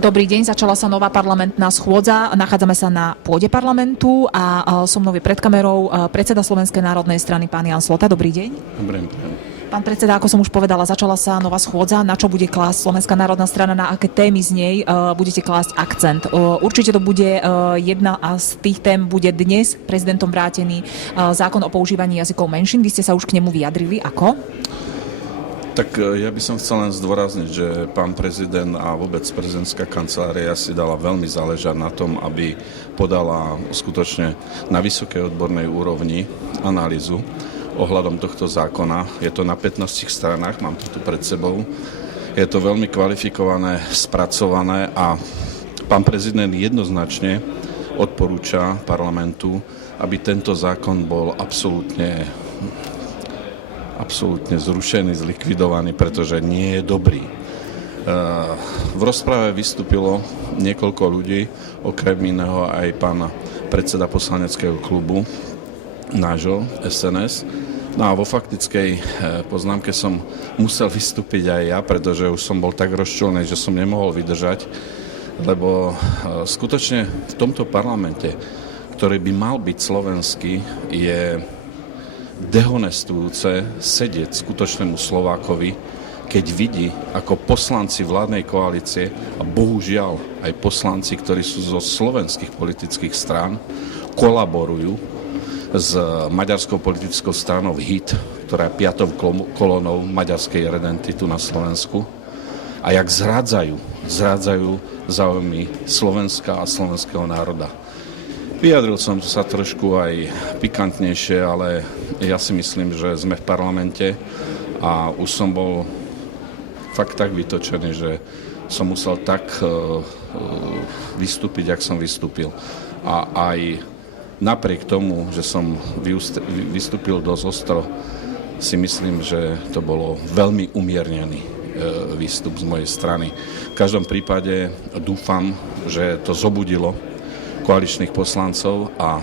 Dobrý deň, začala sa nová parlamentná schôdza. Nachádzame sa na pôde parlamentu a so mnou je pred kamerou predseda Slovenskej národnej strany pán Ján Slota. Dobrý deň. Dobrý deň. Pán predseda, ako som už povedala, začala sa nová schôdza. Na čo bude klásť Slovenská národná strana, na aké témy z nej budete klásť akcent? Určite to bude jedna z tých tém bude dnes prezidentom vrátený zákon o používaní jazykov menšín. Vy ste sa už k nemu vyjadrili. Ako? Tak ja by som chcel len zdôrazniť, že pán prezident a vôbec prezidentská kancelária si dala veľmi záležať na tom, aby podala skutočne na vysokej odbornej úrovni analýzu ohľadom tohto zákona. Je to na 15 stranách, mám to tu pred sebou. Je to veľmi kvalifikované, spracované a pán prezident jednoznačne odporúča parlamentu, aby tento zákon bol absolútne zrušený, zlikvidovaný, pretože nie je dobrý. V rozprave vystúpilo niekoľko ľudí, okrem iného aj pán predseda poslaneckého klubu nášho SNS. No a vo faktickej poznámke som musel vystúpiť aj ja, pretože už som bol tak rozčúlený, že som nemohol vydržať, lebo skutočne v tomto parlamente, ktorý by mal byť slovenský, je dehonestujúce sedieť skutočnému Slovákovi, keď vidí, ako poslanci vládnej koalície a bohužiaľ aj poslanci, ktorí sú zo slovenských politických strán, kolaborujú s maďarskou politickou stranou HIT, ktorá je piatou kolónou maďarskej redenty tu na Slovensku, a jak zrádzajú záujmy Slovenska a slovenského národa. Vyjadril som sa trošku aj pikantnejšie, ale ja si myslím, že sme v parlamente a už som bol fakt tak vytočený, že som musel tak vystúpiť, jak som vystúpil. A aj napriek tomu, že som vystúpil dosť ostro, si myslím, že to bolo veľmi umiernený výstup z mojej strany. V každom prípade dúfam, že to zobudilo koaličných poslancov a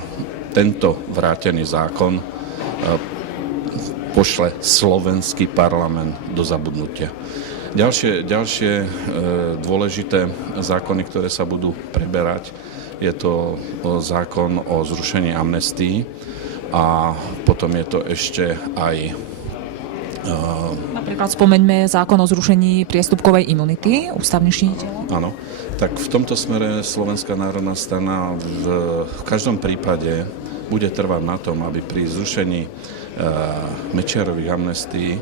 tento vrátený zákon pošle slovenský parlament do zabudnutia. Ďalšie dôležité zákony, ktoré sa budú preberať, je to zákon o zrušení amnestií a potom je to ešte aj napríklad spomeňme zákon o zrušení priestupkovej imunity, ústavných činiteľov. Áno. Tak v tomto smere Slovenská národná strana v každom prípade bude trvať na tom, aby pri zrušení Mečiarových amnestií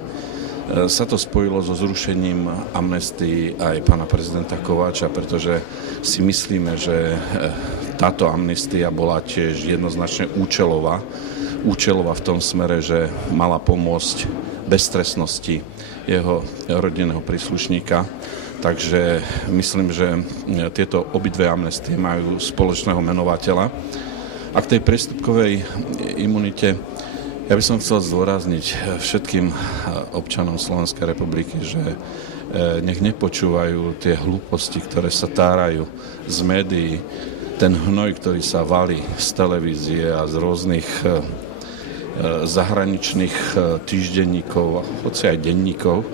sa to spojilo so zrušením amnestií aj pána prezidenta Kováča, pretože si myslíme, že táto amnestia bola tiež jednoznačne účelová v tom smere, že mala pomôcť beztrestnosti jeho rodinného príslušníka. Takže myslím, že tieto obidve amnestie majú spoločného menovateľa. A k tej priestupkovej imunite ja by som chcel zdôrazniť všetkým občanom Slovenskej republiky, že nech nepočúvajú tie hlúposti, ktoré sa tárajú z médií, ten hnoj, ktorý sa valí z televízie a z rôznych zahraničných týždenníkov, hoci aj denníkov,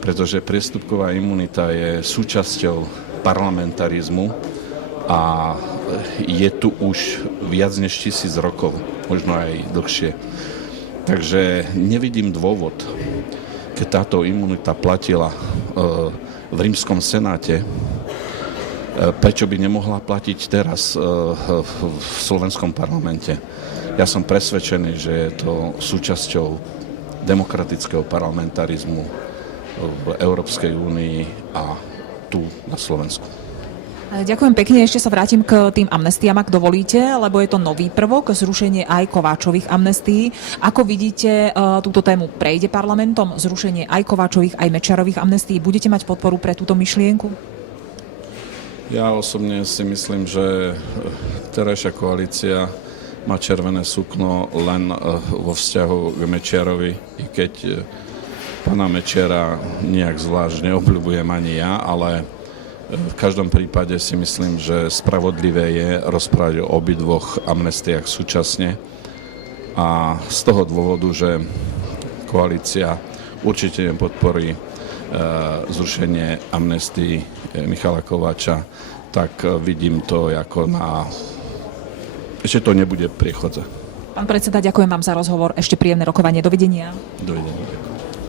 pretože priestupková imunita je súčasťou parlamentarizmu a je tu už viac než 1000 rokov, možno aj dlhšie. Takže nevidím dôvod, keď táto imunita platila v rímskom senáte, prečo by nemohla platiť teraz v slovenskom parlamente. Ja som presvedčený, že je to súčasťou demokratického parlamentarizmu v Európskej únii a tu na Slovensku. Ďakujem pekne, ešte sa vrátim k tým amnestiám, ak dovolíte, lebo je to nový prvok, zrušenie aj Kováčových amnestií. Ako vidíte, túto tému prejde parlamentom, zrušenie aj Kováčových, aj Mečiarových amnestií? Budete mať podporu pre túto myšlienku? Ja osobne si myslím, že terajšia koalícia má červené sukno len vo vzťahu k Mečiarovi, i keď pána Mečiara nejak zvlášť neobľúbujem ani ja, ale v každom prípade si myslím, že spravodlivé je rozprávať o obidvoch amnestiách súčasne a z toho dôvodu, že koalícia určite nepodporí zrušenie amnestii Michala Kováča, tak vidím to ako ešte to nebude priechodze. Pán predseda, ďakujem vám za rozhovor. Ešte príjemné rokovanie. Dovidenia. Dovidenia.